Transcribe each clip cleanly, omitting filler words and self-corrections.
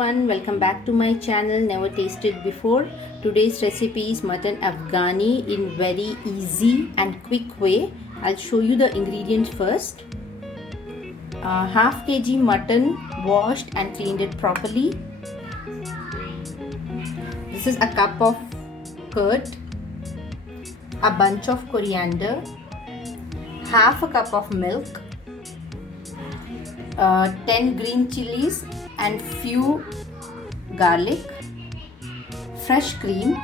everyone, welcome back to my channel. Never tasted before. Today's recipe is mutton Afghani in very easy and quick way. I'll show you the ingredients first. Half kg mutton, washed and cleaned it properly. This is a cup of curd, a bunch of coriander, half a cup of milk, 10 green chilies and few garlic, fresh cream.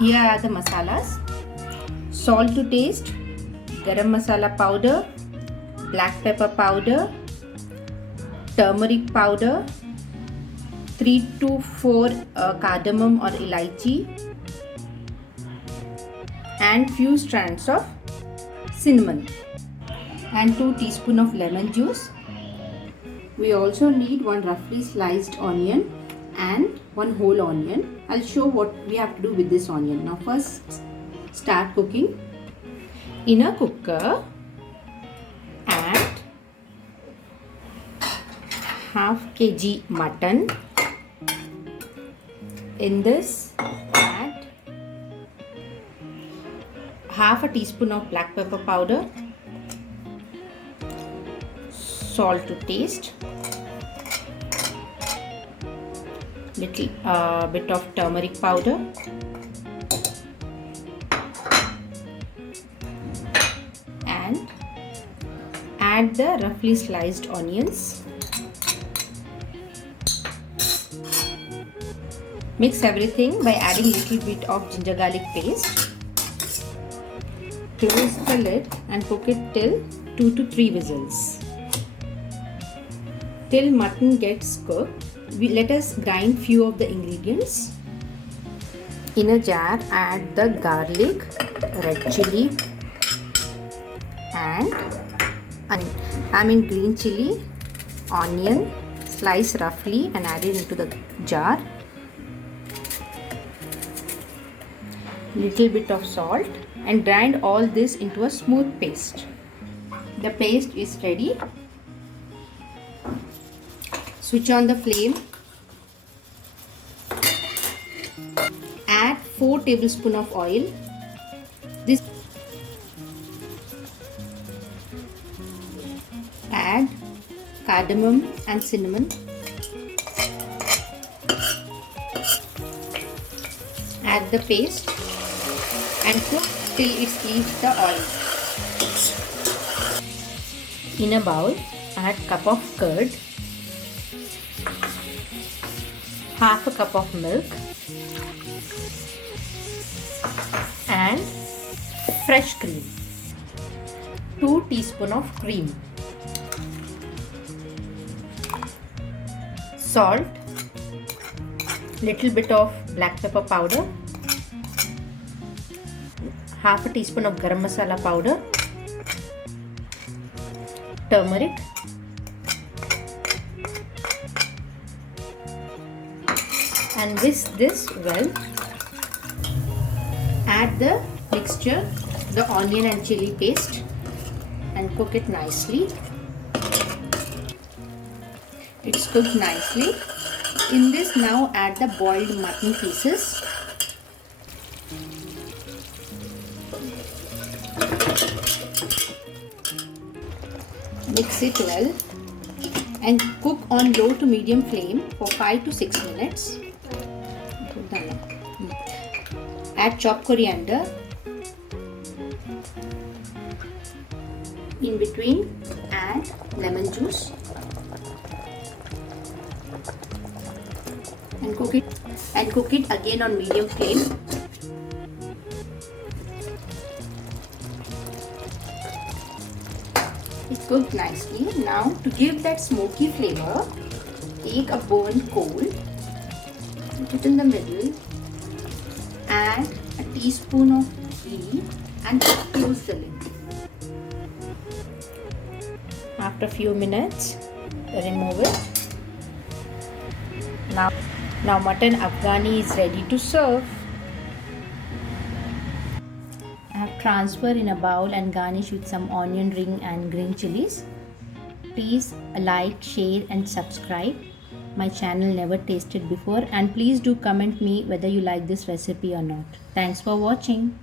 Here are the masalas: salt to taste, garam masala powder, black pepper powder, turmeric powder, 3 to 4 cardamom or elaichi, and few strands of cinnamon, and 2 teaspoons of lemon juice. We also need 1 roughly sliced onion and 1 whole onion. I'll show what we have to do with this onion. Now first start cooking. In a cooker, add half kg mutton. In this, add half a teaspoon of black pepper powder, salt to taste, little bit of turmeric powder, and add the roughly sliced onions. Mix everything by adding little bit of ginger garlic paste. Close the lid and cook it till 2 to 3 whistles. Till mutton gets cooked, let us grind few of the ingredients. In a jar, add the garlic, red chili, and green chili, onion, slice roughly and add it into the jar. Little bit of salt and grind all this into a smooth paste. The paste is ready. Switch on the flame. Add 4 tablespoons of oil. Add cardamom and cinnamon. Add the paste and cook till it leaves the oil. In a bowl, add cup of curd, half a cup of milk, and fresh cream, 2 teaspoons of cream, salt, little bit of black pepper powder, half a teaspoon of garam masala powder, turmeric, and whisk this well. Add the mixture, the onion and chili paste, and cook it nicely. It's cooked nicely. In this, now add the boiled mutton pieces. Mix it well and cook on low to medium flame for 5 to 6 minutes. Add chopped coriander. In between, add lemon juice and cook it again on medium flame. It's cooked nicely. Now, to give that smoky flavor, take a burnt coal, put it in the middle, add a teaspoon of ghee and close the lid. After a few minutes, remove it. Now mutton Afghani is ready to serve. I have transferred in a bowl and garnish with some onion ring and green chilies. Please like, share and subscribe. My channel never tasted before, and please do comment me whether you like this recipe or not. Thanks for watching.